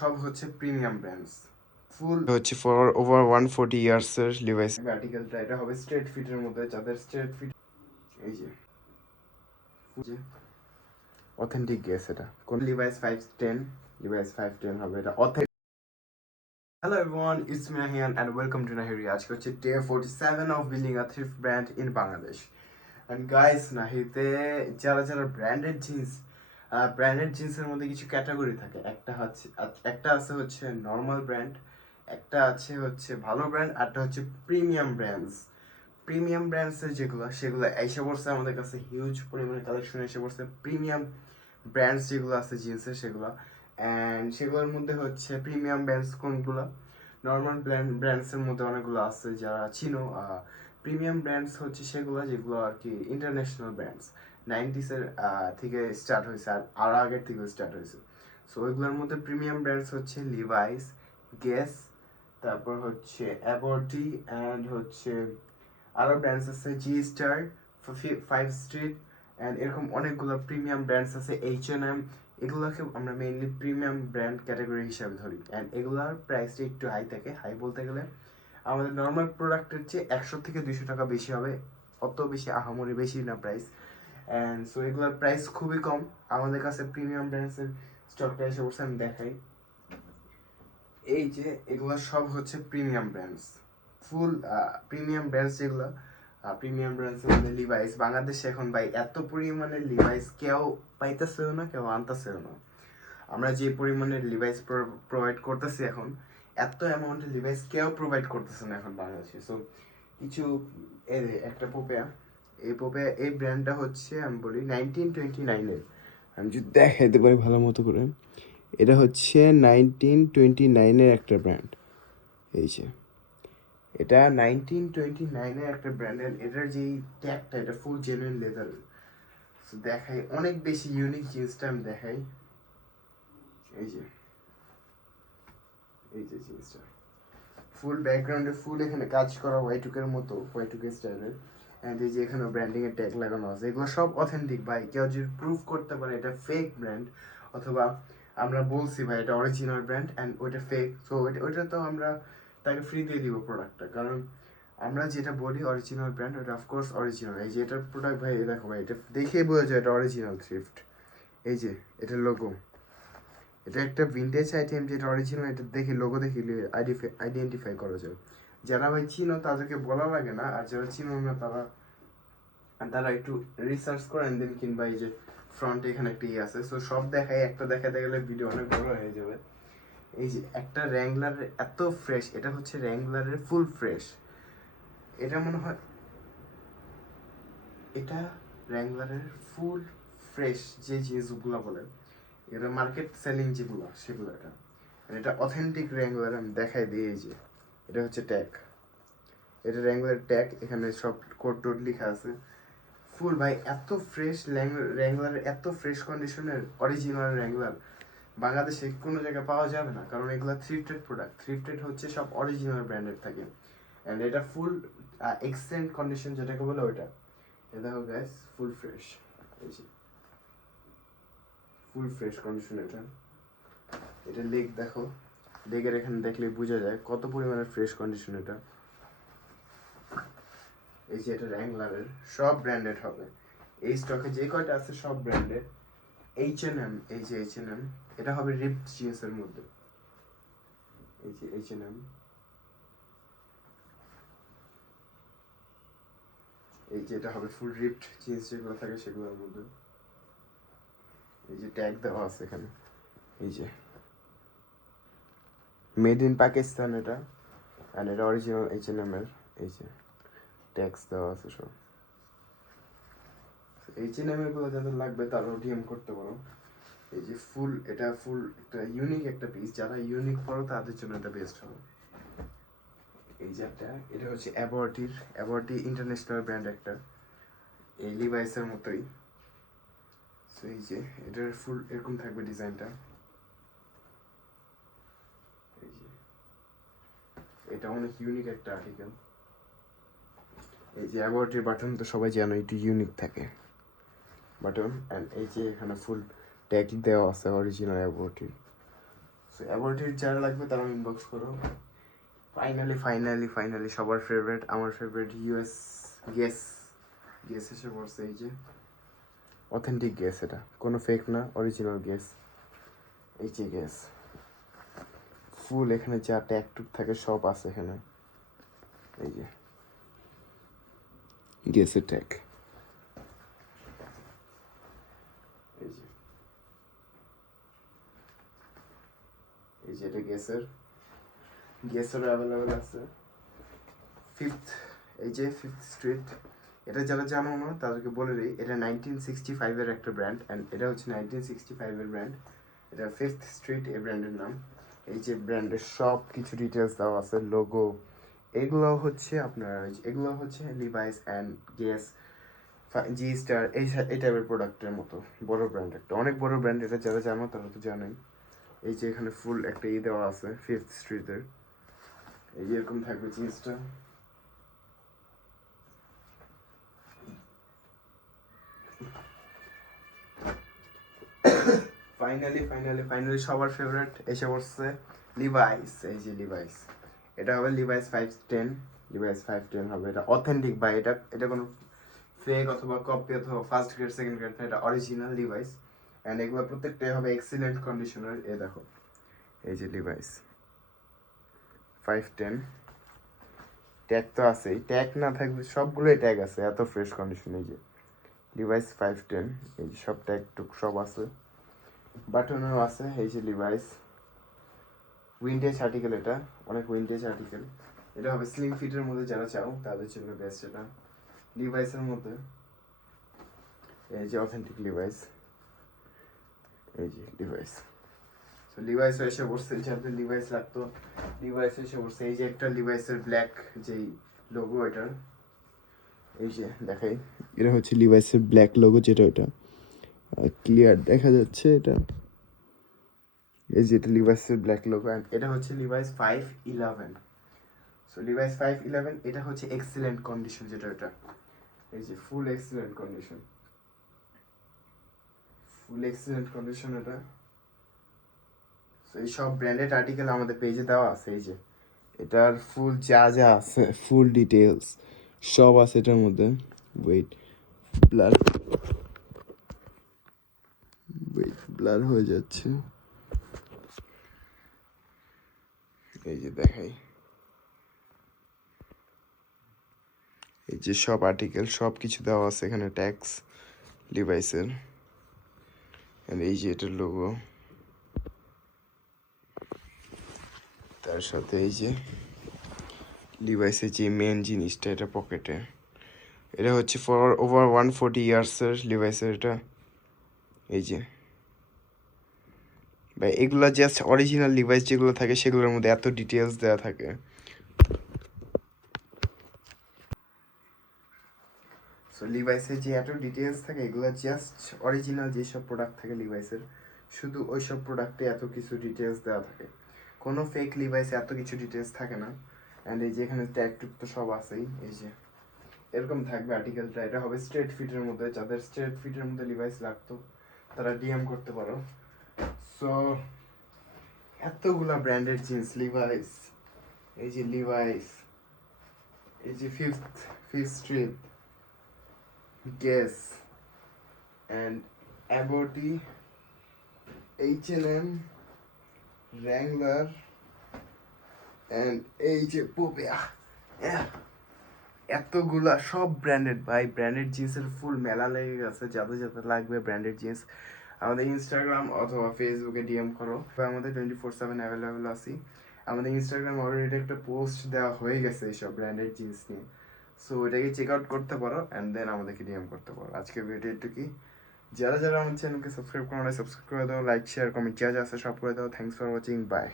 সব হচ্ছে premium brands ফুল হচ্ছে ফর ওভার 140 ইয়ার্স এর লিভাইস আর্টিকেলটা। এটা হবে স্ট্রেট ফিটের মধ্যে, যাদের স্ট্রেট ফিট এই যে অথেন্টিক গেস। এটা কোন লিভাইস 510, লিভাইস 510 হবে এটা authentic. Hello everyone, it's me Nahiyan and welcome to Nahiri. আজকে হচ্ছে day 47 of building a thrift brand in Bangladesh. And guys, নাহিতে যারা যারা ব্র্যান্ডেড জিন্সের মধ্যে কিছু ক্যাটাগরি থাকে। একটা আছে হচ্ছে নর্মাল ব্র্যান্ড, একটা আছে হচ্ছে ভালো ব্র্যান্ড, আরটা হচ্ছে প্রিমিয়াম ব্র্যান্ডস। প্রিমিয়াম ব্র্যান্ডসের সেগুলো এসে পড়ছে আমাদের কাছে, হিউজ পরিমাণে কালেকশন এসে পড়ছে প্রিমিয়াম ব্র্যান্ডস যেগুলো আছে জিন্সের সেগুলো। অ্যান্ড সেগুলোর মধ্যে হচ্ছে প্রিমিয়াম ব্র্যান্ডস কোনগুলো, নর্মাল ব্র্যান্ডসের মধ্যে অনেকগুলো আছে যারা চিনো। প্রিমিয়াম ব্র্যান্ডস হচ্ছে সেগুলো যেগুলো আর কি ইন্টারন্যাশনাল ব্র্যান্ডস, 90s-এর থেকে স্টার্ট হয়েছে, আর আরও আগের থেকেও স্টার্ট হয়েছে। সো ওইগুলোর মধ্যে প্রিমিয়াম ব্র্যান্ডস হচ্ছে লিভাইস, গেস, তারপর হচ্ছে অ্যাবর্টি, অ্যান্ড হচ্ছে আরও ব্র্যান্ডস আছে জি স্টার, 5 স্ট্রিট, অ্যান্ড এরকম অনেকগুলো প্রিমিয়াম ব্র্যান্ডস আছে, H&M। এগুলোকে আমরা মেইনলি প্রিমিয়াম ব্র্যান্ড ক্যাটাগরি হিসাবে ধরি। অ্যান্ড এগুলোর প্রাইসটা একটু হাই থাকে, হাই বলতে গেলে আমাদের নর্মাল প্রোডাক্টের চেয়ে 100 থেকে 200 টাকা বেশি হবে, অত বেশি আহামরি বেশি না প্রাইস। অ্যান্ড সো এগুলোর প্রাইস খুবই কম। আমাদের কাছে প্রিমিয়াম ব্র্যান্ডসের স্টকটা এসে বসে, আমি দেখাই। এই যে এগুলো সব হচ্ছে প্রিমিয়াম ব্র্যান্ডস, ফুল প্রিমিয়াম ব্র্যান্ডস যেগুলো। প্রিমিয়াম ব্র্যান্ডস মানে লিভাইস। বাংলাদেশে এখন ভাই এত পরিমাণে লিভাইস কেউ পাইতেছেও না, কেউ আনতেছেও না। আমরা যে পরিমাণে লিভাইস প্রোভাইড করতেছি এখন, এত অ্যামাউন্টের লিভাইস কেউ প্রোভাইড করতেছে না এখন বাংলাদেশে। সো কিছু একটা পোপেয়া, এই ব্র্যান্ডটা হচ্ছে আমি বলি 1929-এর। আমি যদি দেখাইতে পারি ভালো মতো করে, এটা হচ্ছে 1929-এর একটা ব্র্যান্ড। এই যে এটা 1929-এর একটা ব্র্যান্ডের, এটার যেই ট্যাগটা এটা ফুল জেনুইন লেদার। দেখাই অনেক বেশি ইউনিক জিনিসটা, আমি দেখাই। এই যে জিনিসটা ফুল ব্যাকগ্রাউন্ডে ফুল এখানে কাজ করা ওয়াইটুকের মতো, ওয়াইটুকে স্টাইলের। অ্যান্ড এই যে এখানে ব্র্যান্ডিং এর ট্যাগ লাগানো আছে। এগুলো সব অথেন্টিক ভাই। কেউ যদি প্রুভ করতে পারে এটা ফেক ব্র্যান্ড, অথবা আমরা বলছি ভাই এটা অরিজিনাল ব্র্যান্ড অ্যান্ড ওইটা ফেক, সো ওইটা তো আমরা তাকে ফ্রি দিয়ে দিব প্রোডাক্টটা। কারণ আমরা যেটা বলি অরিজিনাল ব্র্যান্ড, ওটা অফকোর্স অরিজিনাল। এই যে এটার প্রোডাক্ট ভাই, দেখো ভাই, এটা দেখেই বোঝা যায় এটা অরিজিনাল থ্রিফট। এই যে এটার লোগো, এটা একটা ভিন্টেজ আইটেম যেটা অরিজিনাল, এটা দেখে লোগো দেখে আইডেন্টিফাই করা যায়। যারা ভাই চিনো তাদেরকে বলা লাগে না, আর যারা চিনো না তারা তারা একটু রিসার্চ করেন দেন কিংবা এই যে ফ্রন্টে এখানে একটা ইয়ে আছে। সো সব দেখাই, একটা দেখাতে গেলে ভিডিও অনেক বড় হয়ে যাবে। এই যে একটা র্যাঙ্গলারের এত ফ্রেশ, এটা হচ্ছে র্যাঙ্গলারের ফুল ফ্রেশ। এটা মনে হয় এটা র্যাঙ্গলারের ফুল ফ্রেশ যে জিনিসগুলো বলে, এটা মার্কেট সেলিং যেগুলো সেগুলো। এটা অথেন্টিক র্যাঙ্গলার। আমি দেখাই দিই, এই যে এটা হচ্ছে ট্যাগ, এটা র্যাঙ্গলার ট্যাগ, এখানে সব কোড টোড লেখা আছে। ফুল ভাই এত ফ্রেশ র্যাঙ্গলার, এত ফ্রেশ কন্ডিশনের অরিজিনাল র্যাঙ্গলার বাংলাদেশে কোনো জায়গায় পাওয়া যাবে না। কারণ এগুলো থ্রিফটেড প্রোডাক্ট, থ্রিফটেড হচ্ছে সব অরিজিনাল ব্র্যান্ডেড থাকে। অ্যান্ড এটা ফুল এক্সেলেন্ট কন্ডিশন যেটাকে বলে ওইটা। এ দেখো গ্যাস, ফুল ফ্রেশ। এই যে ফুল ফ্রেশ কন্ডিশন এটা। এটা লেগ দেখো, লেগের এখানে দেখলে বোঝা যায় কত পরিমাণে ফ্রেশ কন্ডিশন এটা। এই যে এটা র্যাঙ্গলারের, সব ব্র্যান্ডেড হবে। এই স্টকে যে কয়টা আছে সব ব্র্যান্ডেড। H&M, এই যে H&M, এটা হবে রিপড জিন্স এর মধ্যে। এই যে H&M, এই যে এটা হবে ফুল রিপড জিন্স যেগুলো থাকে সেগুলোর মধ্যে। এই যে ট্যাগ দেওয়া আছে এখানে, এই যে মেড ইন পাকিস্তান এটা, আর এটা অরিজিনাল H&M এর। এই যে ট্যাক্স দেওয়া আছে সব। H&M এর গুলো যাদের লাগবে তারাও ডিএম করতে পারো। এই যে ফুল, এটা ফুল একটা ইউনিক একটা পিস, যারা ইউনিক পড়ো তাদের জন্য এটা বেস্ট হবে। এই যে এটা হচ্ছে অ্যাবর্টি ইন্টারন্যাশনাল ব্র্যান্ড একটা, এই লিভাইসের মতোই। সো এই যে এটার ফুল এরকম থাকবে ডিজাইনটা। এই যে এটা অনেক ইউনিক একটা আর্টিকেল। এই যে অ্যাবর্টির বাটন তো সবাই জানো একটু ইউনিক থাকে বাটন। অ্যান্ড এই যে এখানে ফুল ট্যাগ দেওয়া আছে অরিজিনাল অ্যাবর্টির। সো অ্যাবাউটির যারা লাগবে তারা ইনবক্স করো। ফাইনালি সবার ফেভারিট, আমার ফেভারিট ইউএস গেস। গেস এসে পড়ছে, এই যে অথেন্টিক গেস, এটা কোনো ফেক না, অরিজিনাল গেস। এই যে গেস ফুল, এখানে যা ট্যাগ টুক থাকে সব আছে এখানে। এই যে গেসের ট্যাগ, এই যে এটা গেসের অ্যাভেলেবেল আছে। ফিফথ, এই যে ফিফথ স্ট্রিট, এটা যারা জানো না তাদেরকে বলে দিই, এটা 1965-এর একটা ব্র্যান্ড, অ্যান্ড এটা হচ্ছে 1965-এর ব্র্যান্ড। এটা ফিফথ স্ট্রিট এই ব্র্যান্ডের নাম। এই যে ব্র্যান্ডের সব কিছু ডিটেলস দেওয়া আছে, লোগো, এগুলো হচ্ছে আপনার, এগুলো হচ্ছে Levi's and guess, G star, এই টাইপের প্রোডাক্টের মতো বড় ব্র্যান্ড, একটা অনেক বড় ব্র্যান্ড। এটা যারা জানো তারা তো জানেই। এই যে এখানে ফুল একটা দেওয়া আছে ফিফথ স্ট্রিটের, এই যে এরকম থাকবে জিনিসটা। ফাইনালি সবার ফেভারিট এসে পড়ছে, লিভাইস। এই যে লিভাইস, এটা হবে লিভাইস 510। লিভাইস 510 হবে, এটা অথেন্টিক ভাই, এটা এটা কোনো ফেক অথবা কপি অথবা ফার্স্ট গ্রেড সেকেন্ড গ্রেড না, এটা অরিজিনাল লিভাইস। অ্যান্ড এগুলো প্রত্যেকটাই হবে এক্সিলেন্ট কন্ডিশনের। এ দেখো, এই যে লিভাইস 510, ট্যাগ তো আছেই, ট্যাগ না থাকবে, সবগুলোই ট্যাগ আছে, এত ফ্রেশ কন্ডিশন। এই যে লিভাইস 510, এই যে সব ট্যাগ টুক সব আছে, বাটনও আছে। এই যে লিভাইস উইন্টেজ আর্টিকেল, এটা অনেক উইন্টেজ আর্টিকেল। এটা হবে স্লিম ফিটের মধ্যে, যারা চাও তাদের জন্য বেস্ট এটা। লিভাইসের মধ্যে এই যে অথেন্টিক লিভাইস, এই যে লিভাইস। তো লিভাইস এসে বসছে, যাদের লিভাইস লাগতো লিভাইস এসে বসছে। এই যে একটা লিভাইসের ব্ল্যাক যেই লোগো, এটার এই যে দেখাই, এটা হচ্ছে লিভাইসের ব্ল্যাক লোগো, যেটা ওটা ক্লিয়ার দেখা যাচ্ছে। এটা এই যে এটা লিভাইসের ব্ল্যাক লোগো, অ্যান্ড এটা হচ্ছে লিভাইস 511। সো লিভাইস 511, এটা হচ্ছে এক্সিলেন্ট কন্ডিশন, যেটা এটা এই যে ফুল এক্সিলেন্ট কন্ডিশন, এটা। এই সব ব্র্যান্ডেড আর্টিকেল আমাদের পেজে দেওয়া আছে। এই যে এটার ফুল যা যা আছে, ফুল ডিটেলস সব আছে এটার মধ্যে। ওয়েট, ব্লার ব্লার হয়ে যাচ্ছে, এই যে দেখাই, এই যে সব আর্টিকেল সব কিছু দেওয়া আছে এখানে, ট্যাক্স লিভাইসের। এই যে এটার লোগো, তার সাথে এই যে লিভাইসের যে মেন জিনিসটা, এটা পকেটে, এটা হচ্ছে ফর ওভার 140 ইয়ার্সের লিভাইসের এটা। এই যে ভাই, এগুলো জাস্ট অরিজিনাল লিভাইস যেগুলো থাকে সেগুলোর মধ্যে এত ডিটেলস দেওয়া থাকে। সো লিভাইসের যে এত ডিটেলস থাকে, এগুলো জাস্ট অরিজিনাল যেসব প্রোডাক্ট থাকে লিভাইসের, শুধু ওই সব প্রোডাক্টে এত কিছু ডিটেলস দেওয়া থাকে। কোনো ফেক লিভাইসে এত কিছু ডিটেলস থাকে না। অ্যান্ড এই যে এখানে ট্যাগ টুক তো সব আছেই, এই যে এরকম থাকবে আর্টিকেলটা। এটা হবে স্ট্রেট ফিটের মধ্যে, যাদের স্ট্রেট ফিটের মধ্যে লিভাইস লাগতো তারা ডিএম করতে পারো। সো এতগুলা ব্র্যান্ডেড জিন্স, লিভাইস, এই যে লিভাইস, এই যে ফিফথ স্ট্রিট, গেস, অ্যান্ড অ্যাবোটি, H&M, র্যাংলার, অ্যান্ড এই যে পোপেয়া, এতগুলা সব ব্র্যান্ডেড ভাই। ব্র্যান্ডেড জিন্সের ফুল মেলা লেগে গেছে, যাদের যাদের লাগবে ব্র্যান্ডেড জিন্স আমাদের ইনস্টাগ্রাম অথবা ফেসবুকে ডিএম করো। আমাদের 24/7 অ্যাভেলেবেল আছি। আমাদের ইনস্টাগ্রাম অলরেডি একটা পোস্ট দেওয়া হয়ে গেছে এইসব ব্র্যান্ডেড জিন্স নিয়ে, সো এটাকে চেক আউট করতে পারো অ্যান্ড দেন আমাদেরকে ডিএম করতে পারো। আজকে ভিডিও এটুকুই। যারা যারা আমার চ্যানেলকে সাবস্ক্রাইব করো না, সাবস্ক্রাইব করে দাও, লাইক শেয়ার কমেন্ট যা যা আছে সব করে দাও। Thanks for watching, by.